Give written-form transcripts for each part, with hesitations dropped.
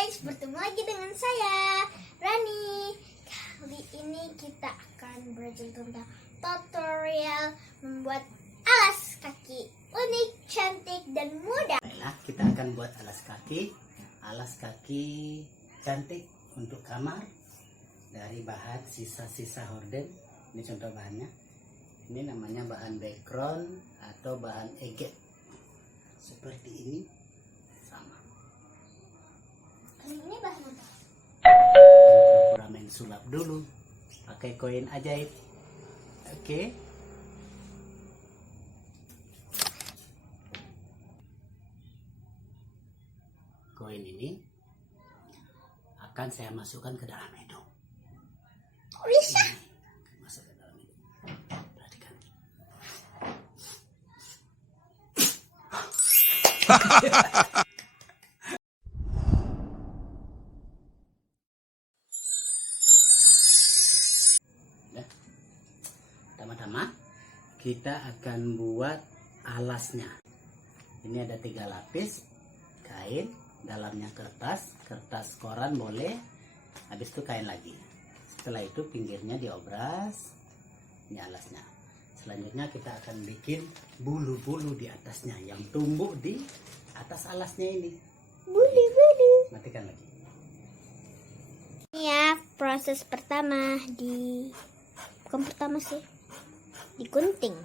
guys, bertemu lagi dengan saya, Rani. Kali ini kita akan belajar tentang tutorial membuat alas kaki unik, cantik, dan mudah. Baiklah, kita akan buat alas kaki cantik untuk kamar dari bahan sisa-sisa horden. Ini contoh bahannya. Ini namanya bahan bacron atau bahan eget. Seperti ini sama. Ini bahan apa? Pura-pura main sulap dulu. Pakai koin ajaib. Oke. Koin ini akan saya masukkan ke dalam hidung. Bisa. Masuk ke dalam hidung. Perhatikan. Ya. Pertama-tama kita akan buat alasnya. Ini ada 3 lapis kain, dalamnya kertas koran boleh, habis itu kain lagi. Setelah itu pinggirnya diobras. Ini alasnya. Selanjutnya kita akan bikin bulu-bulu di atasnya yang tumbuh di atas alasnya ini. Bulu-bulu. Matikan lagi. Ini ya proses pertama bukan pertama sih, digunting.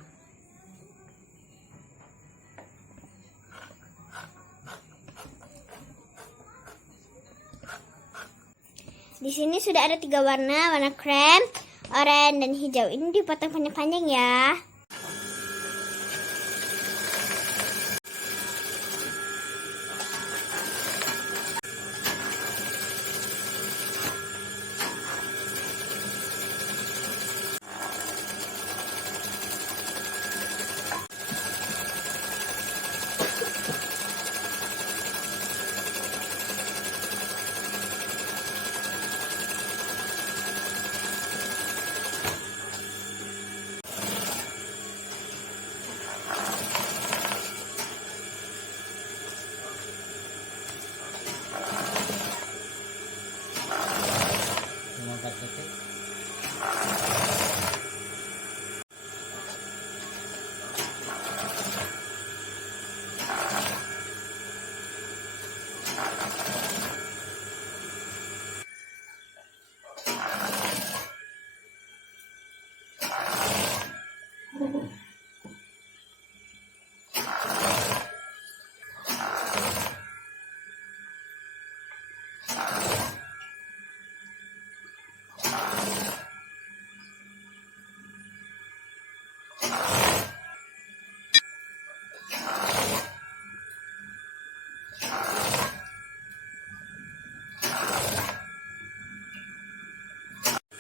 Di sini sudah ada 3 warna krem, oranye, dan hijau. Ini dipotong panjang-panjang ya.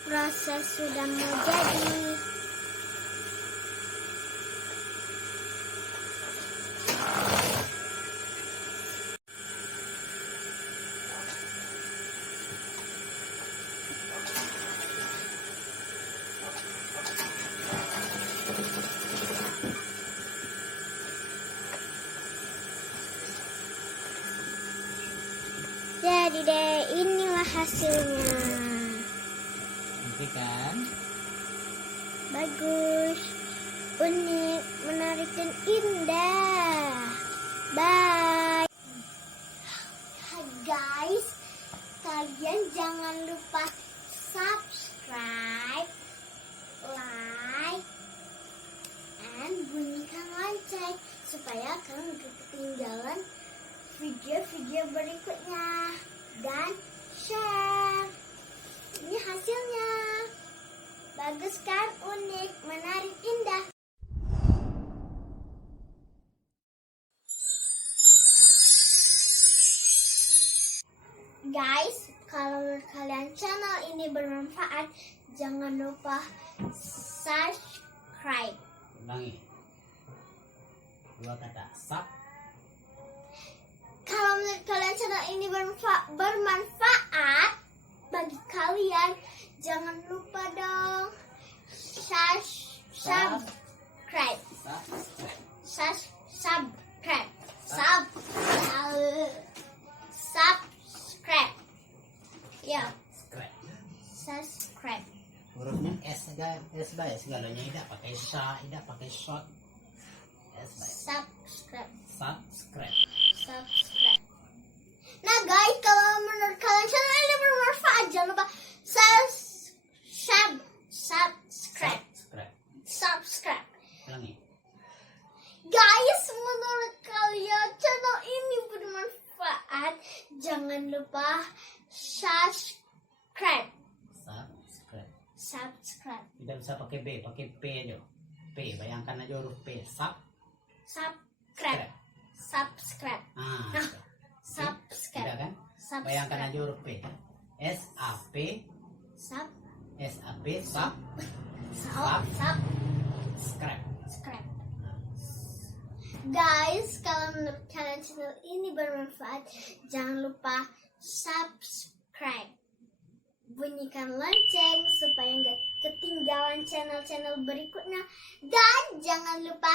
Proses sudah mau jadi. Jadi deh, inilah hasilnya. Kan? Bagus, unik, menarik, dan indah. Bye. Hai guys, kalian jangan lupa subscribe, like, and bunyikan lonceng supaya kalian gak ketinggalan video-video berikutnya. Dan share. Ini hasilnya. Bagus kan? Unik, menarik, indah. Guys, kalau menurut kalian channel ini bermanfaat, jangan lupa subscribe. Ulangi. 2 kata. Sub. Kalau menurut kalian channel ini bermanfaat bagi kalian, jangan lupa dong subscribe. Subscribe. Ya, Subscribe. subscribe. Hurufnya S guys, segalanya tidak pakai sa, tidak pakai shot. S guys. Subscribe. Subscribe. Subscribe. Nah guys, kalau menurut kalian channel ini bermanfaat, jangan lupa subscribe. Subscribe. Ulangi. Guys, menurut kalian channel ini bermanfaat, jangan lupa subscribe. Subscribe. Tidak bisa pakai B, pakai P aja. P, bayangkan aja huruf P. Subscribe. Subscribe. Ah, Nah, tidak subscribe. kan? Subscribe. Bayangkan aja huruf P. S A P. Sub. Subscribe. Subscribe. Guys, kalau menurut kalian channel ini bermanfaat, jangan lupa subscribe. Bunyikan lonceng supaya nggak ketinggalan channel-channel berikutnya. Dan jangan lupa